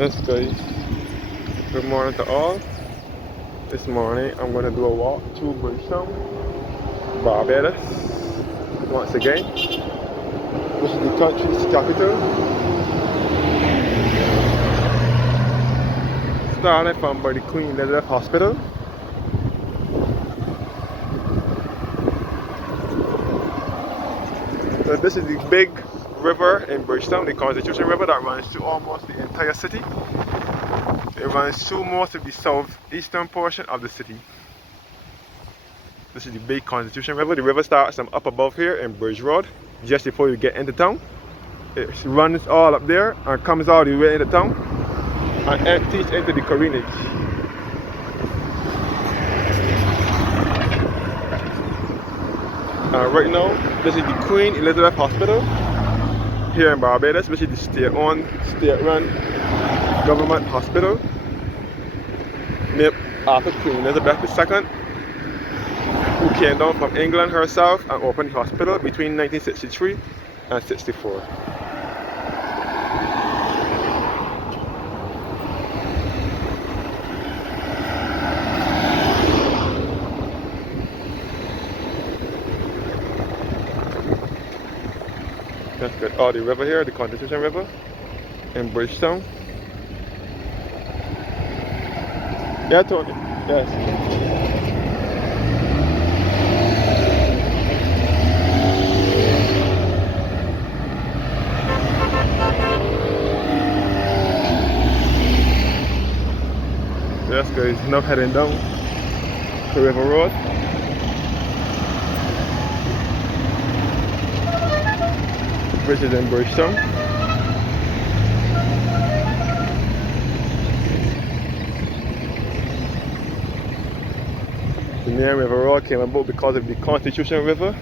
Yes guys, good morning to all. This morning I'm going to do a walk through Bridgetown Barbados. Once again, this is the country's capital. Starting from by the Queen Elizabeth Hospital. So this is the big river in Bridgetown, the Constitution River, that runs through almost the entire city. It runs through most of the southeastern portion of the city. This is the big Constitution River. The river starts from up above here in Bridge Road, just before you get into town. It runs all up there and comes all the way into town and empties into the Corinage. Right now, this is the Queen Elizabeth Hospital here in Barbados, which is the state-owned, state-run government hospital named after Queen Elizabeth II, who came down from England herself and opened the hospital between 1963 and 64. That's good. Oh, the river here, the Constitution River in Bridgetown. Yeah, Tony. Yes. Yes, guys. Now heading down to River Road. Which is in Bridgetown. The name River Road came about because of the Constitution River.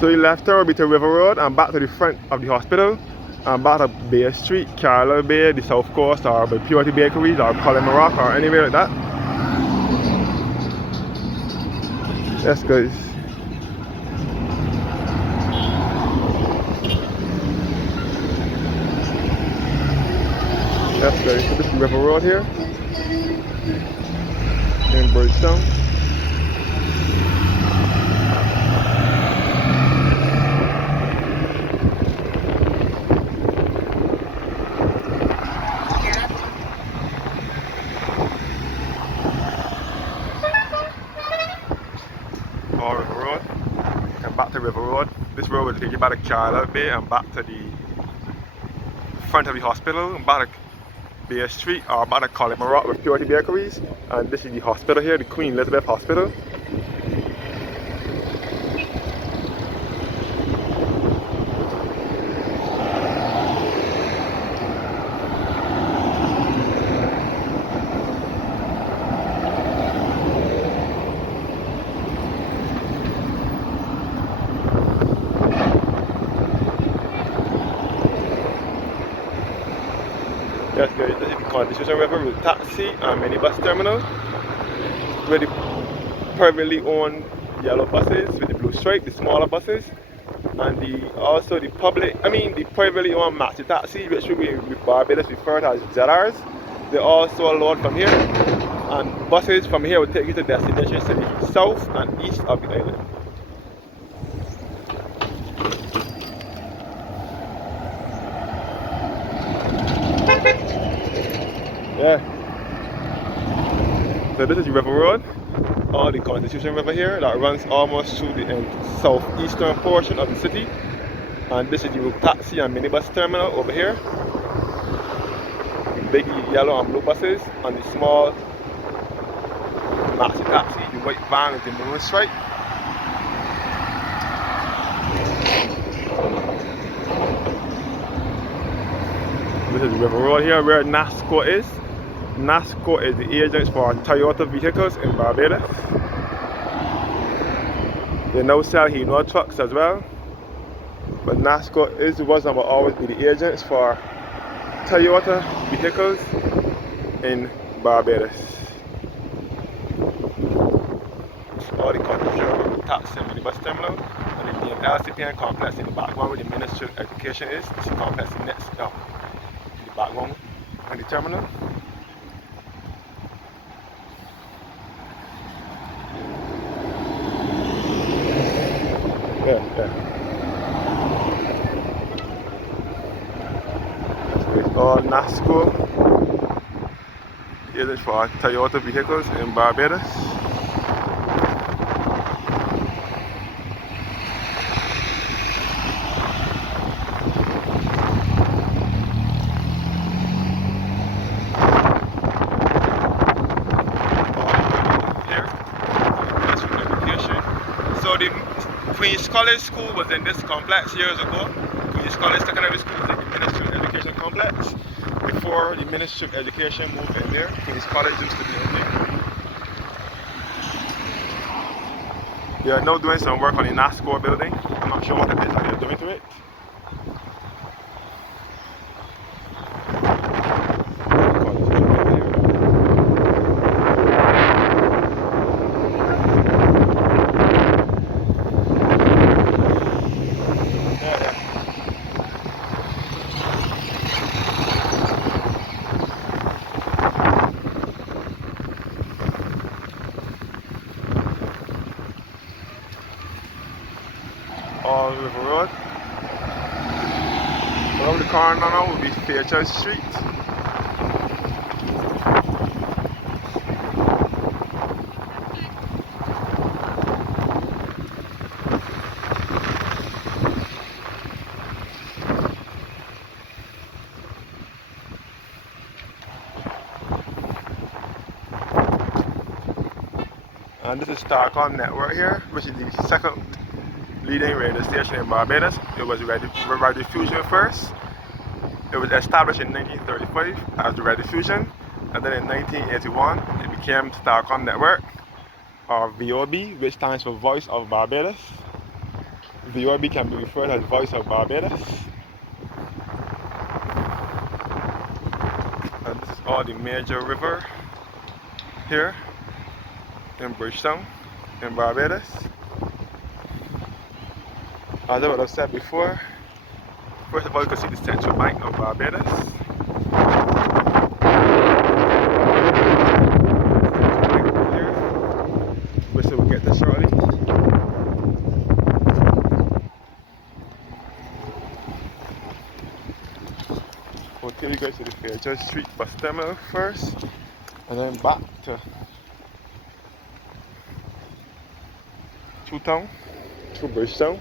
So you left her to River Road and back to the front of the hospital and back to Bay Street, Carla Bay, the South Coast, or by Purity Bakeries or Colin Rock or anywhere like that. Yes guys. Yes guys, so this is River Road here in Bridgetown. River Road and back to River Road. This road will take you back to Carla Bay and back to the front of the hospital and back to Bay Street or back to Colin Rock with Purity Bakeries. And this is the hospital here, the Queen Elizabeth Hospital. Yes guys, this is the Constitution River with taxi and minibus terminal with the privately owned yellow buses with the blue stripe, the smaller buses, and the privately owned maxi taxi, which we Barbados refer to as ZRs. They also load from here, and buses from here will take you to destinations to the south and east of the island. Yeah. So this is River Road, or the Constitution River here, that runs almost through the southeastern portion of the city. And this is the taxi and minibus terminal over here. The big yellow and blue buses, and the small maxi taxi, the white van with the maroon stripe. This is River Road here, where NASCO is. NASCO is the agent for Toyota vehicles in Barbados. They now sell Hino trucks as well. But NASCO was and will always be the agents for Toyota vehicles in Barbados. All the country taxi and minibus terminal, and the main LCPN complex in the background where the Ministry of Education is. This complex next up in the background and the terminal. Yeah. So it's all NASCO agents for Toyota vehicles in Barbados. So the Queen's College School was in this complex years ago. Queen's College Secondary School was in the Ministry of Education complex. Before the Ministry of Education moved in there, Queen's College used to be in there. They are now doing some work on the NASCO building. I'm not sure what it is that they're doing to it. All River Road. Around the corner now will be Fairchild Street. And this is Starcom Network here, which is the second leading radio station in Barbados. It was Radio Fusion first. It was established in 1935 as the Radio Fusion, and then in 1981 it became Starcom Network, or VOB, which stands for Voice of Barbados. VOB can be referred as Voice of Barbados. And this is all the major river here in Bridgetown in Barbados. As I would have said before, first of all you can see the Central Bank of Barbados. Here, which we'll get to shortly. We'll take you guys to the Fairchild Street bus terminal first, and then back to Town, to Bridgetown.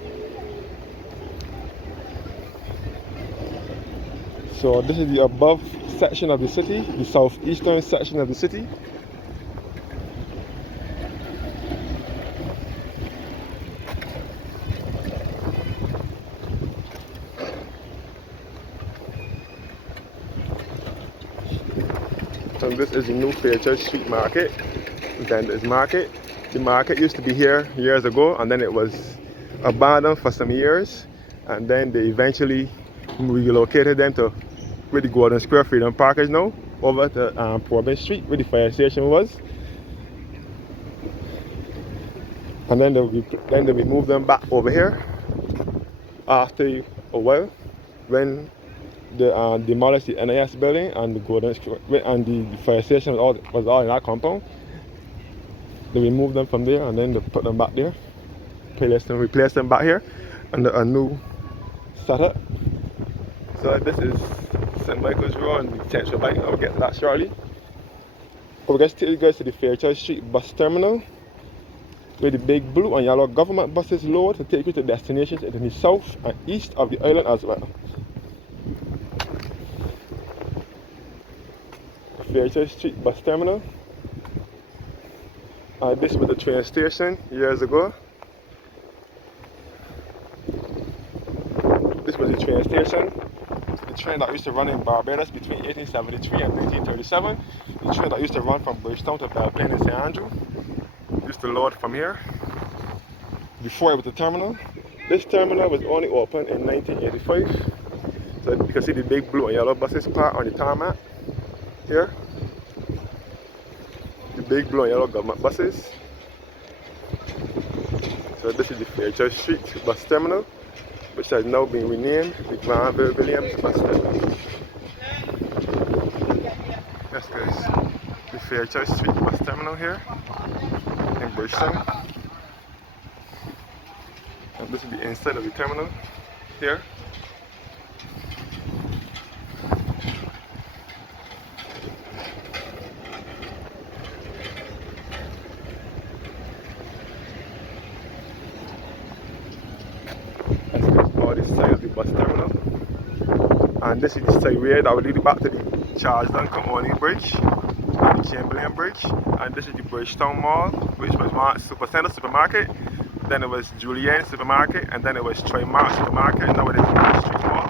So this is the above section of the city, the southeastern section of the city. And this is the new Fairchild Street Market, Vendors Market. The market used to be here years ago, and then it was abandoned for some years, and then they eventually relocated them to where the Golden Square Freedom Park is now, over to Province Street where the fire station was, and then they moved them back over here after a while when they demolished the NIS building and the Golden Square and the fire station was all in that compound. They removed them from there and then they put them back there, replaced them back here under a new setup. So this is St. Michael's Road and the Central Bank. I'll get to that shortly. We're going to take you guys to the Fairchild Street bus terminal, where the big blue and yellow government buses load to take you to destinations in the south and east of the island as well. Fairchild Street bus terminal. This was the train station years ago. This was the train station. The train that used to run in Barbados between 1873 and 1937. The train that used to run from Bridgetown to Belplain in St. Andrew used to load from here. Before it was the terminal, This terminal was only opened in 1985. So you can see the big blue and yellow buses parked on the tarmac here. The big blue and yellow government buses. So this is the Fairchurch Street bus terminal, which has now been renamed the Granville Williams bus terminal. Yes guys, the Fairchurch Street bus terminal here in Bridgetown. And this is the inside of the terminal here. That's all this side of the bus terminal. And this is the side where that will lead back to the Charles Duncan Only Bridge and the Chamberlain Bridge. And this is the Bridgetown Mall, which was one Supercenter supermarket. Then it was Julienne supermarket, and then it was Trimark supermarket, and now it is the Street Mall.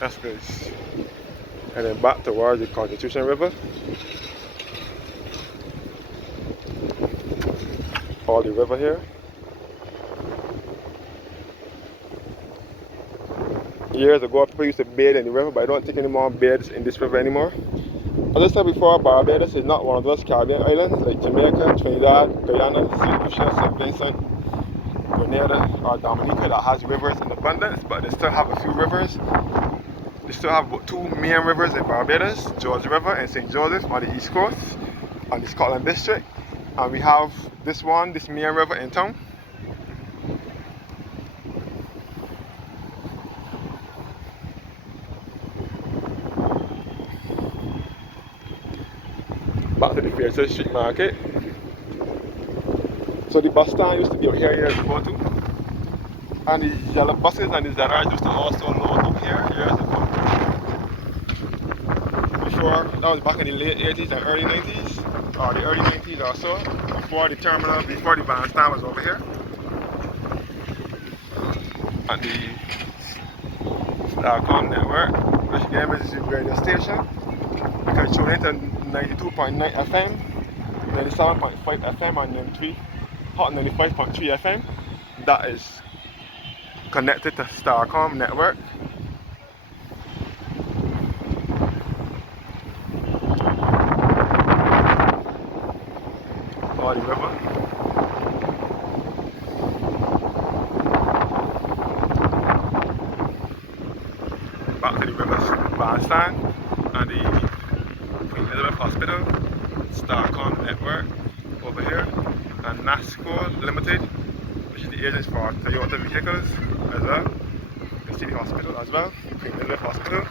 That's good. And then back towards the Constitution River. All the river here. Years ago, people used to bathe in the river, but I don't think any more bathes in this river anymore. As I said before, Barbados is not one of those Caribbean islands like Jamaica, Trinidad, Guyana, St. Lucia, St. Vincent, Grenada, or Dominica that has rivers in abundance, but they still have a few rivers. They still have two main rivers in Barbados, George River and St. Joseph on the east coast, on the Scotland district. And we have this one, this main river in town. Back to the Fairchurch Street Market. So the bus stand used to be out here years ago too. And the yellow buses and the ZRs used to also load up here years ago. Before, that was back in the late 80s and early 90s, or the early 90s or so, before the terminal, before the bandstand was over here. And the Starcom network, which again is the radio station. You can tune in to 92.9 FM, 97.5 FM, and then 95.3 FM. That is connected to Starcom network. All the river. Back to the river bandstand and the Queen Elizabeth Hospital, Starcom network over here, and NASCO Limited, which is the agents for Toyota vehicles as well. You can see the hospital as well, Queen Elizabeth Hospital.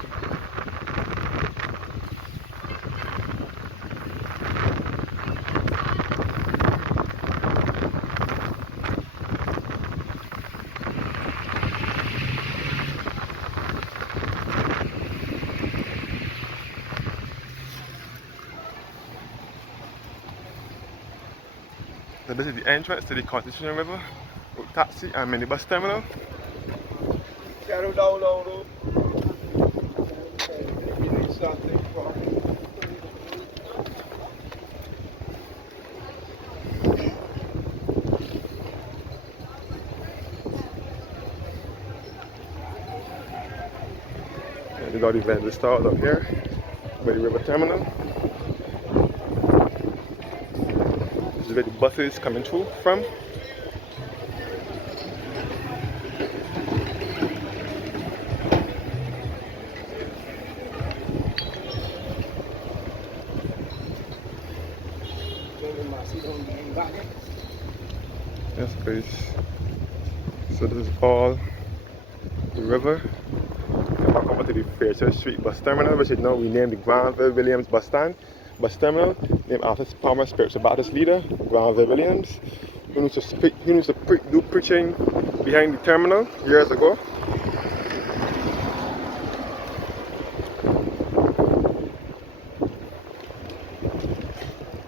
So this is the entrance to the Constitution River with taxi and minibus terminal. And they got the vendor stores up here by the river terminal. This is where the buses coming through from. Yes, please. So this is all the river. Come back over to the Fairchurch Street bus terminal, which is now renamed the Granville Williams bus terminal, named after former spiritual Baptist leader Granville Williams, who used to do preaching behind the terminal years ago.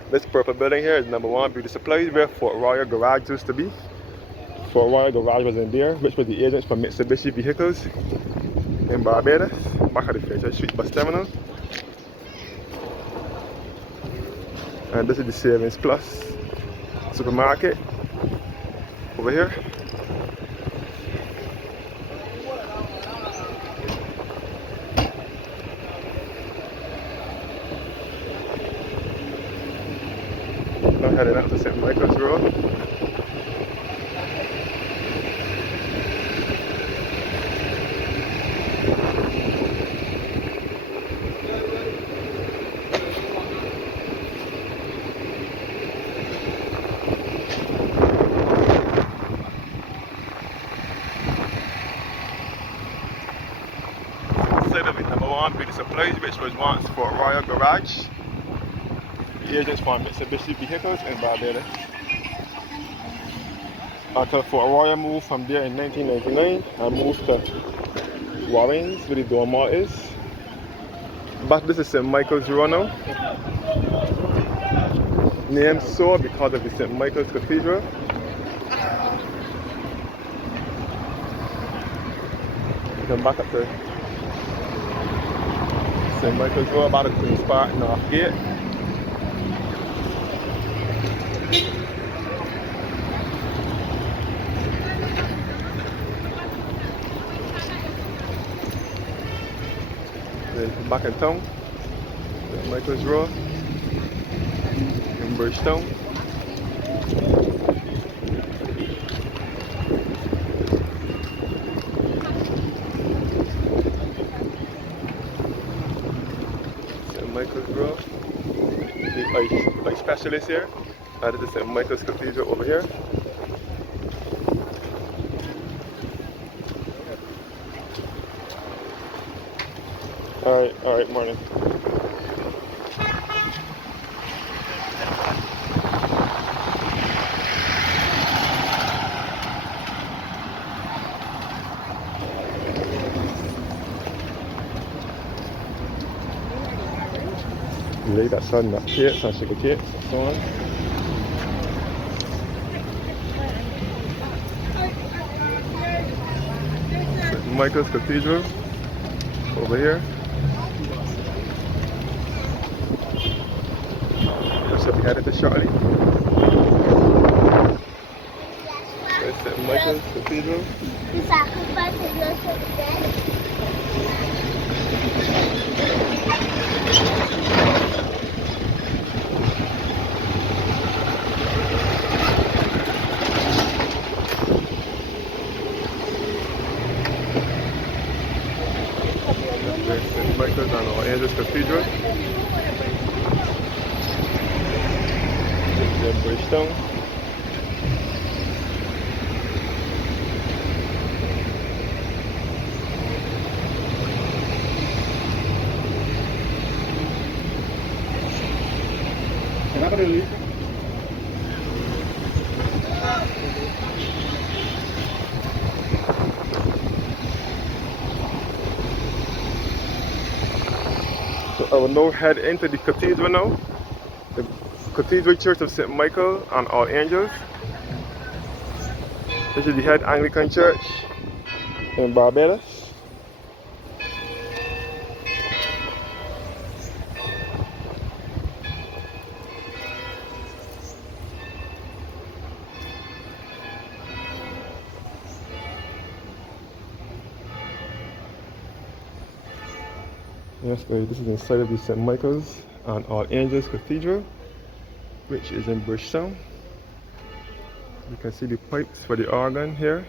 This purple building here is number 1 beauty supplies, where Fort Royal Garage used to be. Fort Royal Garage was in there, which was the agents for Mitsubishi vehicles in Barbados, back at the Fairchild Street bus terminal. And this is the Savings Plus supermarket over here. Now heading up to St. Michael's Road. Side of it, number 1 beauty supplies, which was once Fort Royal Garage. The agents for Mitsubishi vehicles in Barbados. Until Fort Royal moved from there in 1999 and moved to Warrens, where the Dormont is. But this is St. Michael's Road now. Named so because of the St. Michael's Cathedral. Then back up to St. Michael's Road, about the Queen's Park, North Gate. Then back in town, St. Michael's Road in Bridgetown. St. Michael's Road. The eye specialist here. That is the St. Michael's Cathedral over here. Alright, morning. Lấy đã sân nè, kia, sân sẽ có kia, so on. St. Michael's Cathedral over here. I should be headed to shortly. There's St. Michael's Cathedral. The sacrifice of yourself dead. There's St. Michael's and All Angels Cathedral. There's Bridgetown. Kenapa dulu? So I will now head into the cathedral now. The Cathedral Church of St. Michael and All Angels. This is the head Anglican Church in Barbados. Yes guys, this is inside of the St. Michael's and All Angels Cathedral, which is in Bridgetown. You can see the pipes for the organ here.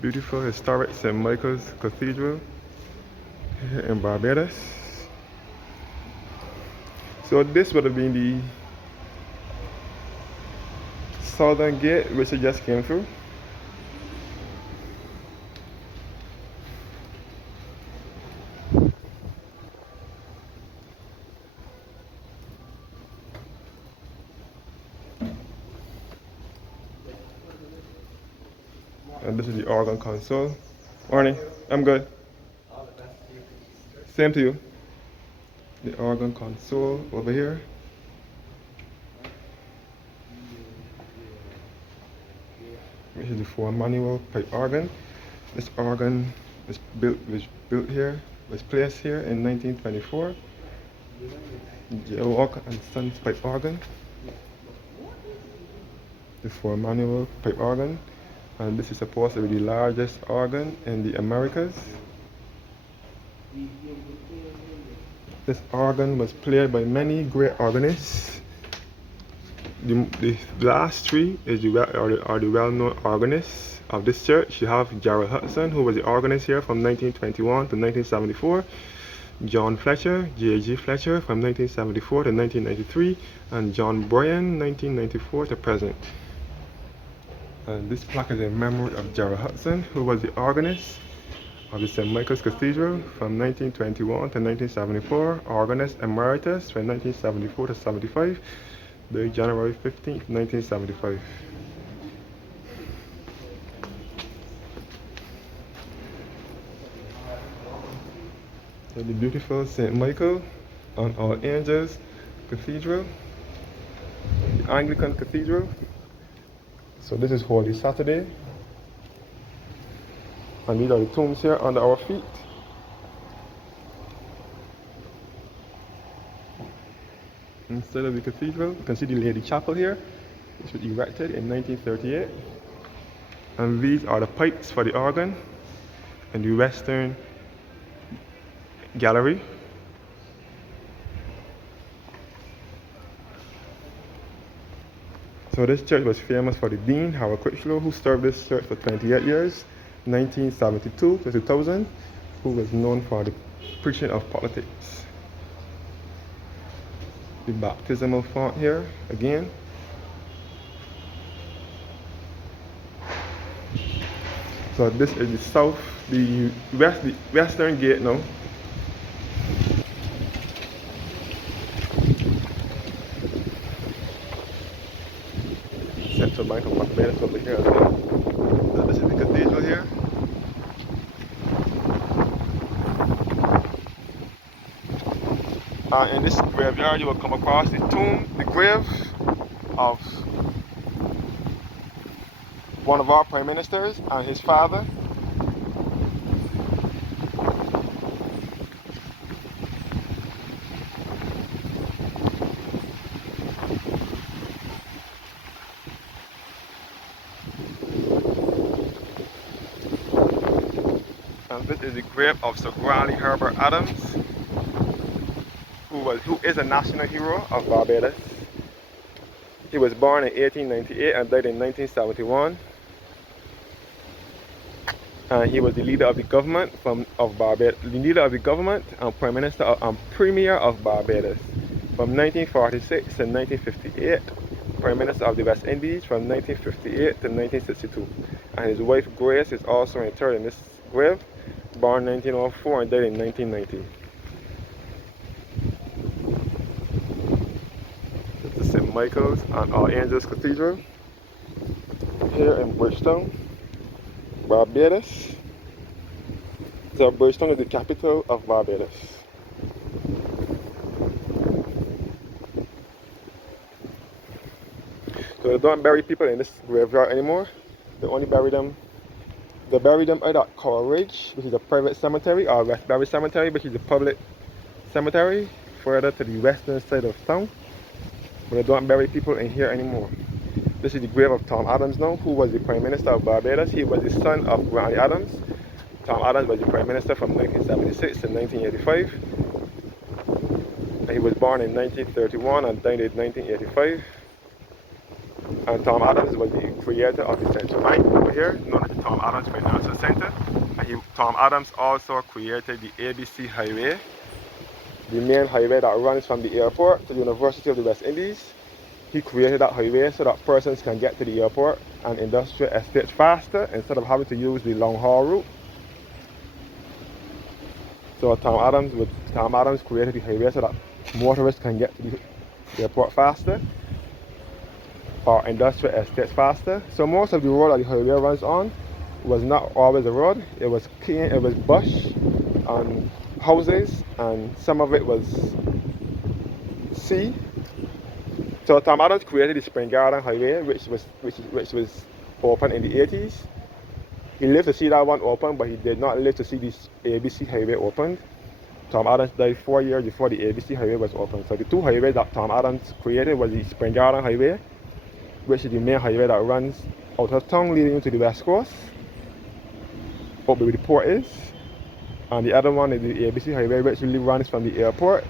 Beautiful historic St. Michael's Cathedral here in Barbados. So this would have been the southern gate which I just came through. And this is the organ console. Morning, I'm good. Same to you. The organ console over here. This is the 4-manual pipe organ. This organ was built here, was placed here in 1924. The Walker and Sons pipe organ. The 4-manual pipe organ, and this is supposed to be the largest organ in the Americas. This organ was played by many great organists. The last three are the well-known organists of this church. You have Gerald Hudson, who was the organist here from 1921 to 1974. John Fletcher, J.G. Fletcher from 1974 to 1993, and John Bryan, 1994 to present. And this plaque is in memory of Gerald Hudson, who was the organist of the St. Michael's Cathedral from 1921 to 1974, organist emeritus from 1974 to 75, the January 15th, 1975. The beautiful St. Michael and All Angels Cathedral, the Anglican Cathedral. So this is Holy Saturday, and these are the tombs here under our feet. Instead of the cathedral, you can see the Lady Chapel here, which was erected in 1938. And these are the pipes for the organ in the western gallery. So this church was famous for the Dean, Howard Critchlow, who served this church for 28 years, 1972 to 2000, who was known for the preaching of politics. The baptismal font here again. So this is the western gate now. Central Bank of Barbados over here as well. So this is the cathedral here. In this graveyard you will come across the grave of one of our prime ministers and his father. And this is the grave of Sir Granley Herbert Adams, who is a national hero of Barbados. He was born in 1898 and died in 1971. And he was the leader of the government of Barbados, the leader of the government and prime minister and premier of Barbados from 1946 to 1958. Prime Minister of the West Indies from 1958 to 1962. And his wife Grace is also interred in this grave, born 1904 and died in 1990. This is St. Michael's and All Angels Cathedral here in Bridgetown, Barbados. So Bridgetown is the capital of Barbados. So they don't bury people in this graveyard anymore. They only bury them. They bury them either at Coral Ridge, which is a private cemetery, or Westbury Cemetery, which is a public cemetery further to the western side of town. But they don't bury people in here anymore. This is the grave of Tom Adams now, who was the Prime Minister of Barbados. He was the son of Granley Adams. Tom Adams was the Prime Minister from 1976 to 1985. And he was born in 1931 and died in 1985. And Tom Adams was the creator of the Central Bank over here, known as the Tom Adams Financial Center. And Tom Adams also created the ABC Highway, the main highway that runs from the airport to the University of the West Indies. He created that highway so that persons can get to the airport and industrial estates faster instead of having to use the long haul route. So Tom Adams created the highway so that motorists can get to the airport faster, or industrial estates faster. So most of the road that the highway runs on was not always a road. It was cane, it was bush and houses, and some of it was sea. So Tom Adams created the Spring Garden Highway, which was open in the 80s. He lived to see that one open, but he did not live to see this ABC Highway opened. Tom Adams died 4 years before the ABC Highway was opened. So the two highways that Tom Adams created was the Spring Garden Highway, which is the main highway that runs out of town leading to the west coast, up where the port is. And the other one is the ABC Highway, which really runs from the airport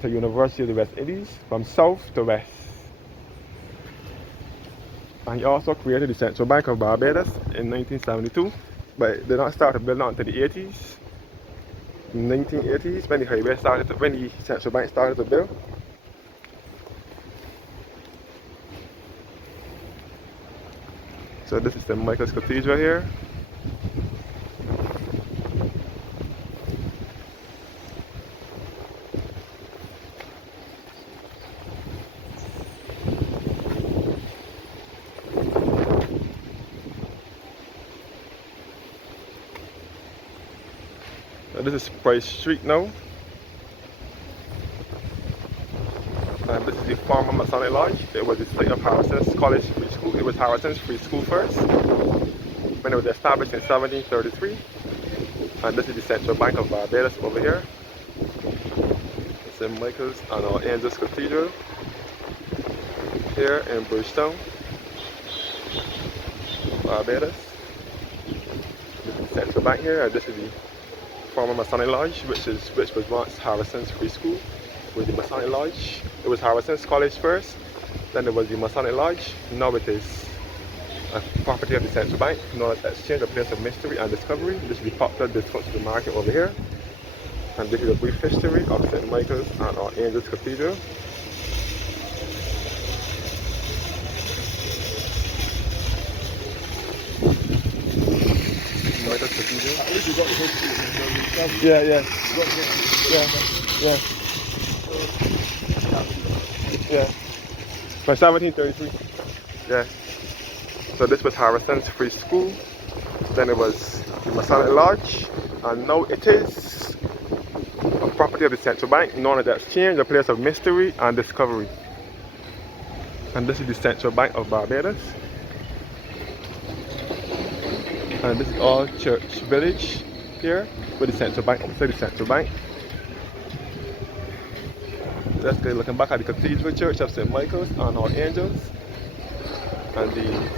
to University of the West Indies, from south to west. And he also created the Central Bank of Barbados in 1972, but it did not start to build until the 80s. In the 1980s, when the Central Bank started to build. So this is St. Michael's Cathedral here. So this is Price Street now. And this is the former Masonic Lodge. It was the site of Harrison's College Free School. It was Harrison's Free School first, when it was established in 1733. And this is the Central Bank of Barbados over here. St. Michael's and All Angels Cathedral here in Bridgetown, Barbados. This is the Central Bank here, and this is the former Masonic Lodge, which was once Harrison's Free School. With the Masonic Lodge, it was Harrison's College first, then there was the Masonic Lodge. Now it is a property of the Central Bank, known as Exchange, a place of mystery and discovery. This is the popular discourse to the market over here. And this is a brief history of St. Michael's and All Angels Cathedral. Michael's Cathedral. At least you got the history. Yeah. Yeah. By 1733. Yeah. So this was Harrison's Free School. Then it was the Masonic Lodge. And now it is a property of the Central Bank, known as the Exchange, a place of mystery and discovery. And this is the Central Bank of Barbados. And this is all Church Village here with the Central Bank, opposite the Central Bank. Let's go looking back at the Cathedral Church of St. Michael's and All Angels, and the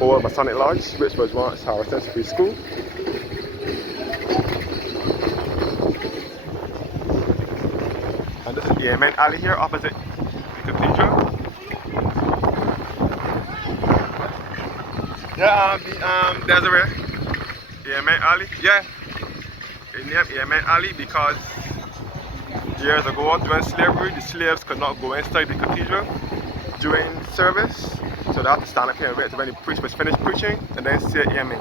old Masonic Lodge, which was once Harrison's Free School. And this is the Amen Alley here opposite the Cathedral. Yeah, Desiree. The Amen Alley, yeah. They named Amen Alley because years ago, during slavery, the slaves could not go inside the cathedral during service, so they had to stand up here and wait till when the priest was finished preaching and then say Amen.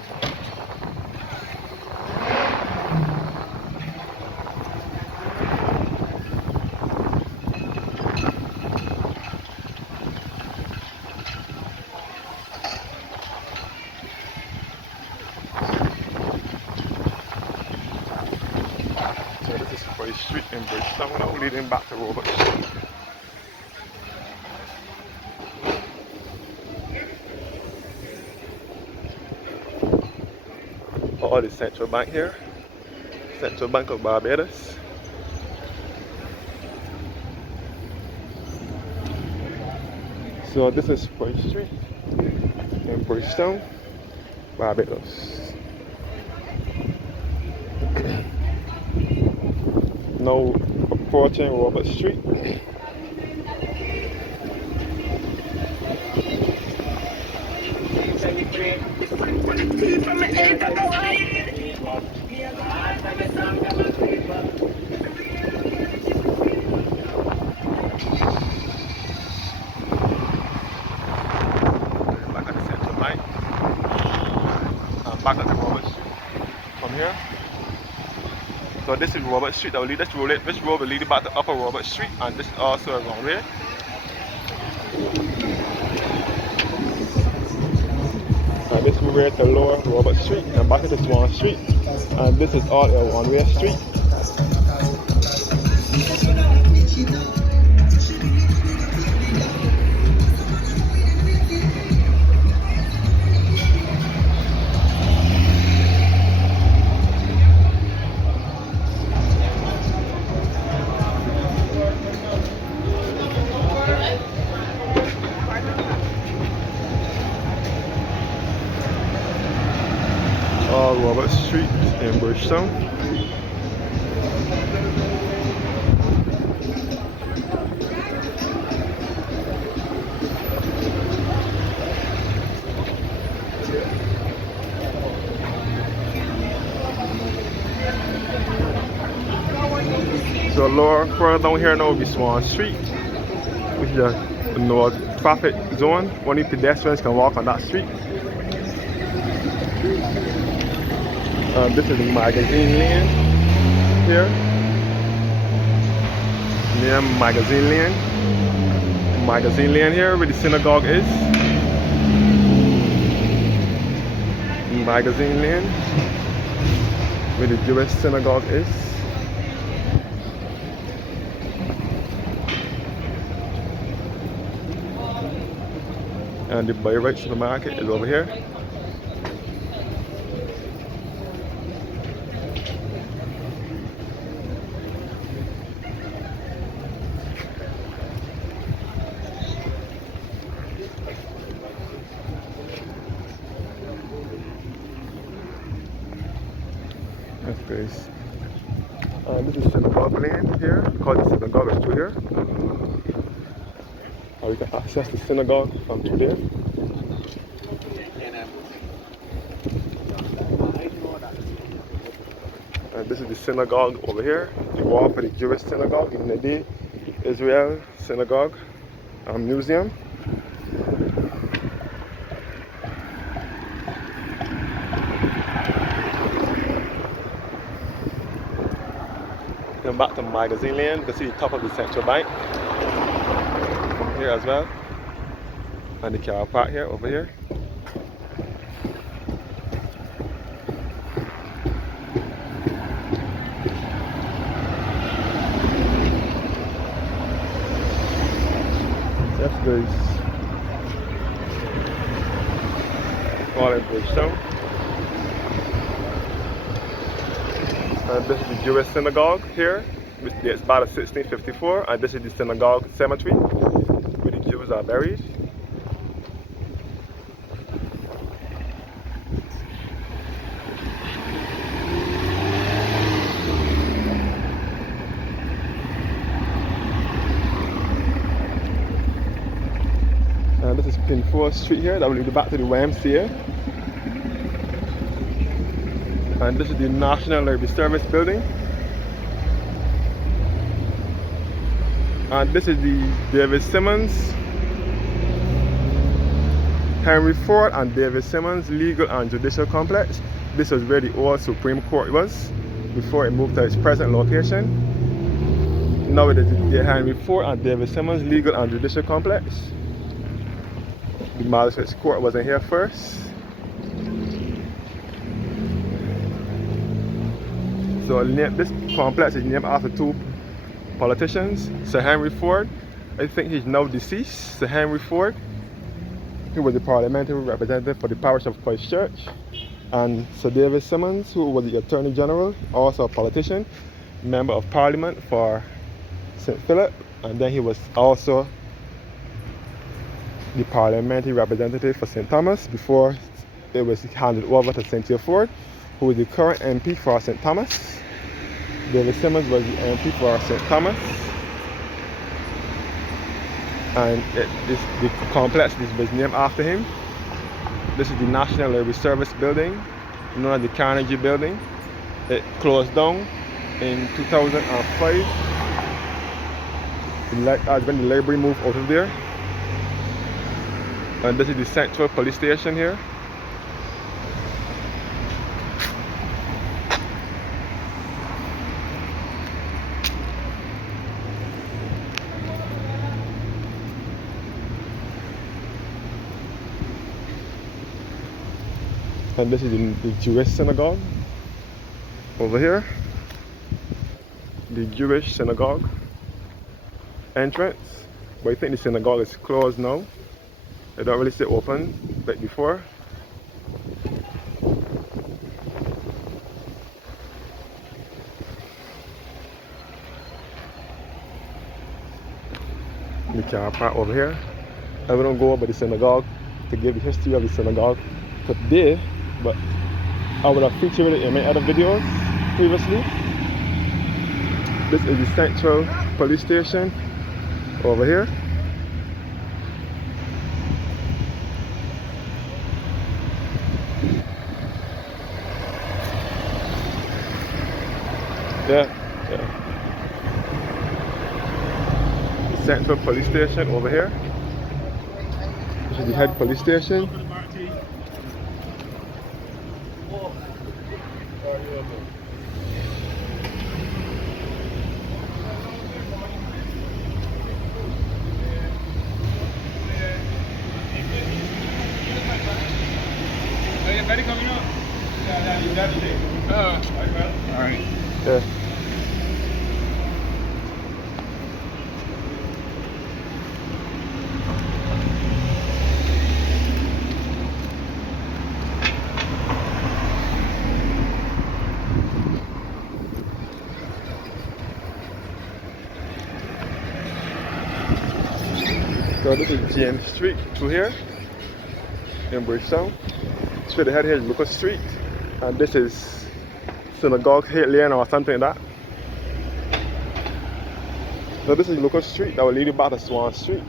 So this is Price Street in Bridgetown now, leading back to Robert Street. All the Central Bank here, Central Bank of Barbados. So this is Price Street in Bridgetown, Barbados. Now approaching Robert Street. Back at the Central Bank. Back at the Robert Street from here. So this is Robert Street. This road will lead back to Upper Robert Street, and this is also a runway. And this road way to Lower Robert Street and back into Swan Street. And this is all a one-way street. All Robert Street in Bridgetown. So lower further down here now will be Swan Street, which is a no traffic zone. Only pedestrians can walk on that street. This is the Magazine Lane here. Near Magazine Lane. Magazine Lane here where the synagogue is. Magazine Lane where the Jewish synagogue is. And the Buy Right supermarket is over here. That's nice. This is Synagogue Lane here, because the synagogue is through here. Or you can access the synagogue from through there. And this is the synagogue over here, the wall for the Jewish synagogue in the day, Israel Synagogue Museum. Then back to Magazine Lane, you can see the top of the Central Bank from here as well. And the car park here, over here. That's good. All in Bridgetown. And this is the Jewish synagogue here, which dates back to 1654. And this is the synagogue cemetery where the Jews are buried. And this is Pinford Street here, that will lead you back to the YMCA. And this is the National Library Service building. And this is the David Simmons, Henry Ford and David Simmons Legal and Judicial Complex. This was where the old Supreme Court was before it moved to its present location. Now it is the Henry Ford and David Simmons Legal and Judicial Complex. The Magistrates Court was in here first. So this complex is named after two politicians. Sir Henry Ford, I think he's now deceased. Sir Henry Ford, he was the parliamentary representative for the parish of Christchurch. And Sir David Simmons, who was the Attorney General, also a politician, member of Parliament for St. Philip. And then he was also the parliamentary representative for St. Thomas before it was handed over to Cynthia Ford, who is the current MP for St. Thomas. David Simmons was the MP for St. Thomas. And the complex was named after him. This is the National Library Service building, known as the Carnegie Building. It closed down in 2005. When the library moved out of there. And this is the Central Police Station here. And this is the Jewish synagogue over here. The Jewish synagogue entrance. But I think the synagogue is closed now. They don't really stay open like before. The car park over here. I will not go over the synagogue to give the history of the synagogue today, but I would have featured it in my other videos previously. This is the Central Police Station over here. Yeah. The Central Police Station over here. This is the head police station. Alright. Yeah. So this is James Street through here in Bridgetown. Straight ahead here is Lucas Street, and this is Synagogue Hate Lane or something like that. So this is Lucas Street that will lead you back to Swan Street.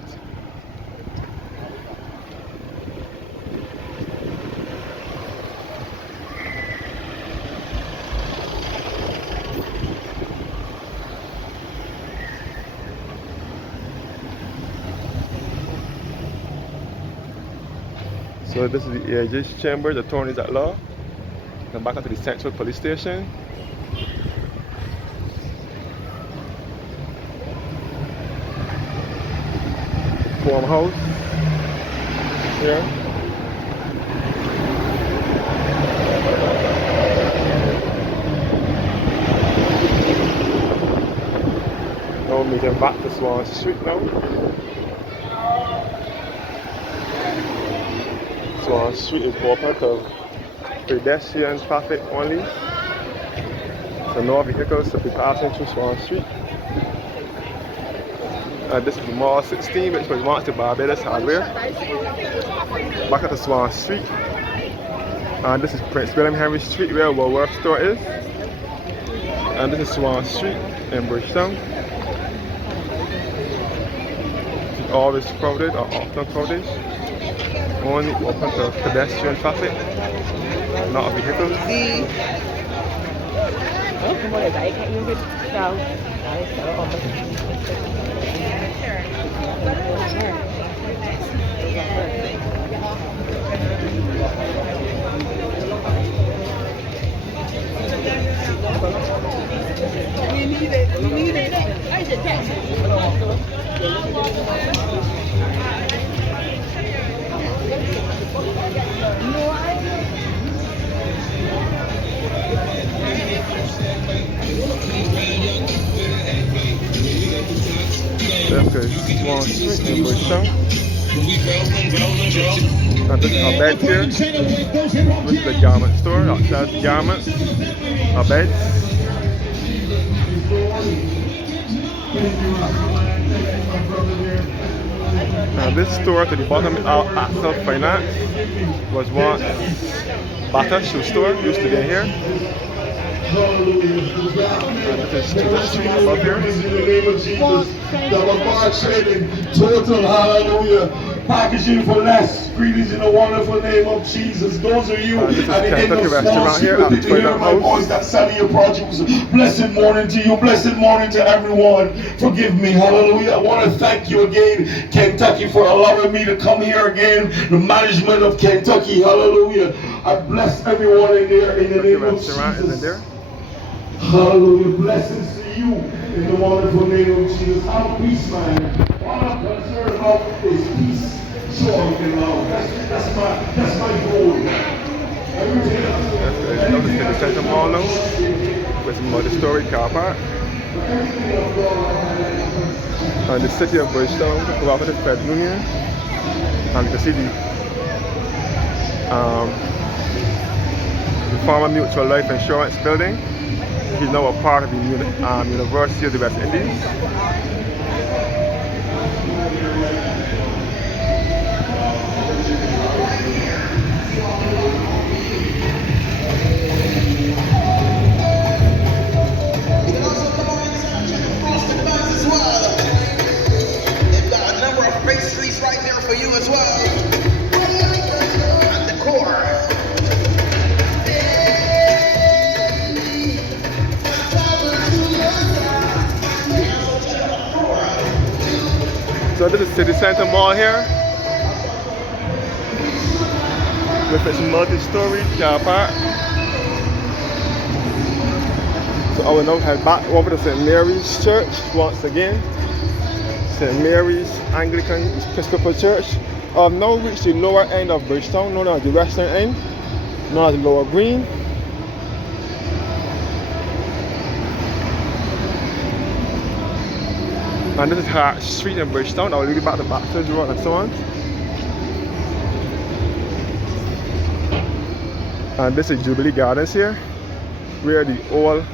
So this is the AJ's chamber, the attorneys at law. Then back up to the Central Police Station. Farmhouse here. Now we're meeting back to Swan Street now. Swan Street is open to pedestrian traffic only. So no vehicles to be passing through Swan Street. This is Mall 16, which was once the Barbados hardware. Back at the Swan Street. And this is Prince William Henry Street where Woolworth store is. And this is Swan Street in Bridgetown. It's always crowded or often crowded. Only open to pedestrian traffic, not vehicles. We need it. Where's the taxi? Okay, Swan Street in Bridgetown. And this is our bed here. This is the garment store. Outside the garments. Our beds. Now this store to the bottom of our Axel Finance was once Bata shoe store, used to be here. And this is the street above here. Total hallelujah. Packaging for less. Greetings in the wonderful name of Jesus. Those are you This is at the end Kentucky of restaurant here at to hear Toilet my House. voice that's selling your produce. Blessed morning to you. Blessed morning to everyone. Forgive me. Hallelujah. I want to thank you again, Kentucky, for allowing me to come here again. The management of Kentucky. Hallelujah. I bless everyone in there in the name of Jesus. Hallelujah. Blessings to you in the wonderful name of Jesus. I'm a peace man. All I'm concerned about is peace, joy, and love. That's my goal. That's the city center mall now, with multi-story car park. And the city of Bridgetown, the cooperative credit union. And you can see the former Mutual Life Insurance building. He's now a part of the University of the West Indies. Pastries right there for you as well. And the core. So this is City Center Mall here, with its multi-story car park. So I will now head back over to St. Mary's Church once again. St. Mary's Anglican Episcopal Church. I've now reached the lower end of Bridgetown, known as the western end, known as the Lower Green. And this is Hart Street in Bridgetown. I'll lead you back to Baxter's Road and so on. And this is Jubilee Gardens here, where the old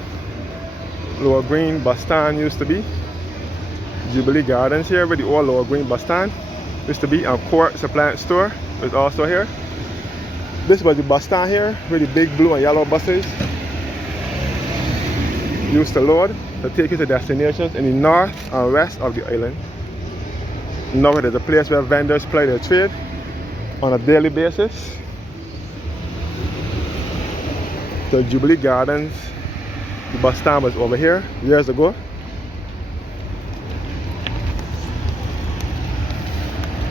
Lower Green bus stand used to be. Jubilee Gardens here, where the old Lower Green bus stand used to be, and Quartz Appliance Store is also here. This was the bus stand here, where the big blue and yellow buses used to load to take you to destinations in the north and west of the island. Now it is a place where vendors ply their trade on a daily basis. The Jubilee Gardens, the bus stand was over here years ago.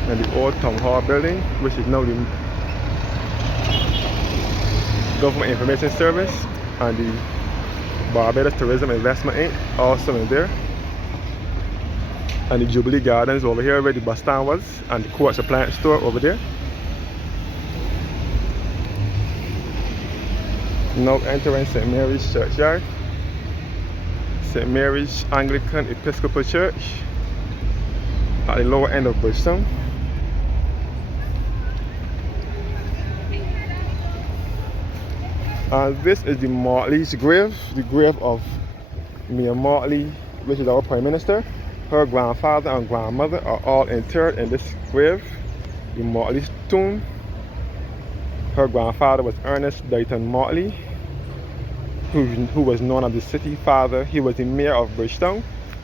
And the old Town Hall building, which is now the Government Information Service, and the Barbados Tourism Investment Inc. also in there. And the Jubilee Gardens over here where the bus stand was, and the Quartz Appliance Store over there. Now entering St. Mary's Churchyard. St. Mary's Anglican Episcopal Church at the lower end of Bridgetown. And this is the Motley's grave, the grave of Mia Motley, which is our Prime Minister. Her grandfather and grandmother are all interred in this grave, the Motley's tomb. Her grandfather was Ernest Dayton Motley, who was known as the city father. He was the mayor of Bridgetown.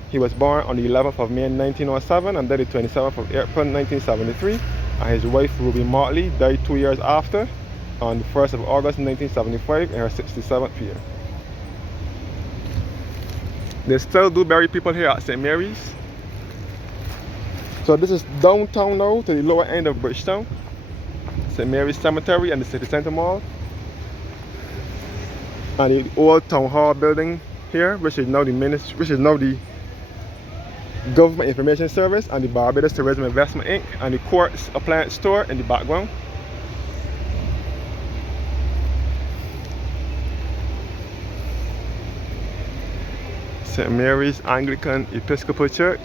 He was born on the 11th of May 1907 and died the 27th of April 1973. And his wife Ruby Motley died 2 years after, on the 1st of August 1975 in her 67th year. They still do bury people here at St. Mary's. So this is downtown now, to the lower end of Bridgetown. St. Mary's Cemetery and the City Center Mall. And the old Town Hall building here, which is now the Government Information Service, and the Barbados Tourism Investment Inc. and the Quartz Appliance Store in the background. St. Mary's Anglican Episcopal Church.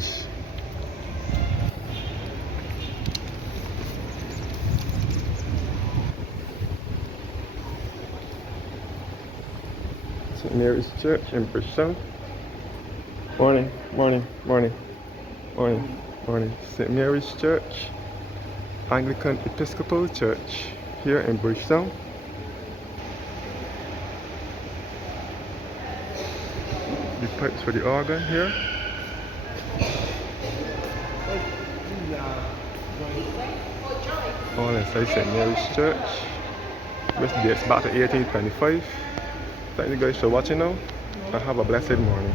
St. Mary's Church in Bridgetown. Morning, morning, morning, morning, morning. St. Mary's Church, Anglican Episcopal Church here in Bridgetown. The pipes for the organ here. All inside St. Mary's Church. Which dates back to 1825. Thank you guys for watching now, and have a blessed morning.